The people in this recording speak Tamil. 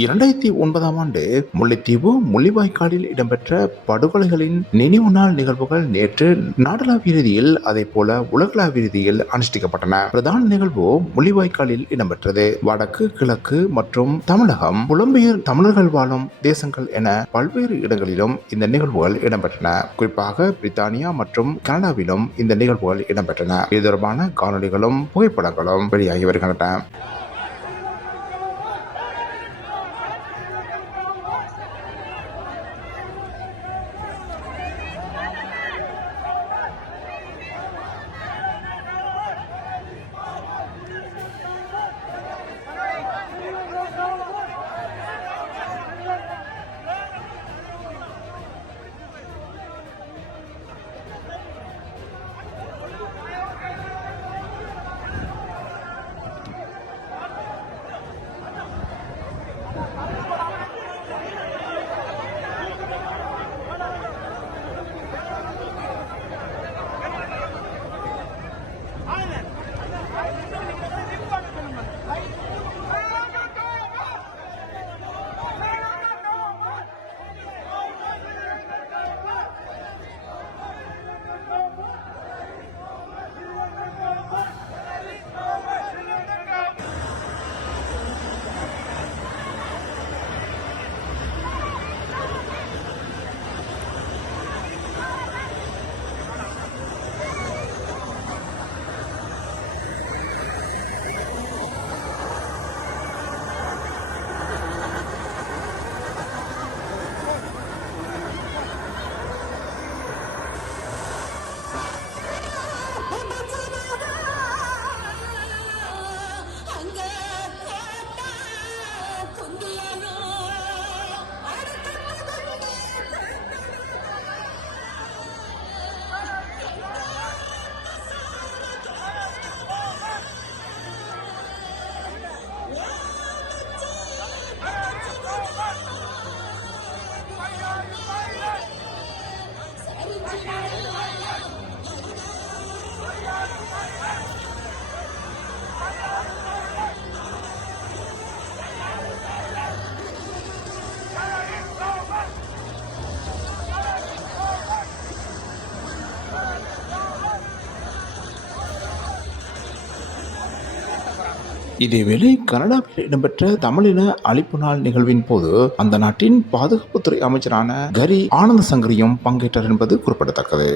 2009ஆம் ஆண்டு முல்லைத்தீவு முள்ளிவாய்க்காலில் இடம்பெற்ற படுகொலைகளின் நினைவு நாள் நிகழ்வுகள் நேற்று நாடளாவிய ரீதியில் அதேபோல உலகளாவிய ரீதியில் அனுஷ்டிக்கப்பட்டன. பிரதான நிகழ்வு முள்ளிவாய்க்காலில் இடம்பெற்றது. வடக்கு, கிழக்கு மற்றும் தமிழகம், புலம்பெயர் தமிழர்கள் வாழும் தேசங்கள் என பல்வேறு இடங்களிலும் இந்த நிகழ்வுகள் இடம்பெற்றன. குறிப்பாக பிரித்தானியா மற்றும் கனடாவிலும் இந்த நிகழ்வுகள் இடம்பெற்றன. இது தொடர்பான காணொலிகளும் புகைப்படங்களும் வெளியாகி வருகின்றன. இதேவேளை கனடாவில் இடம்பெற்ற தமிழின அழிப்பு நாள் நிகழ்வின் போது அந்த நாட்டின் பாதுகாப்புத்துறை அமைச்சரான கரி ஆனந்த சங்கரியும் பங்கேற்றார் என்பது குறிப்பிடத்தக்கது.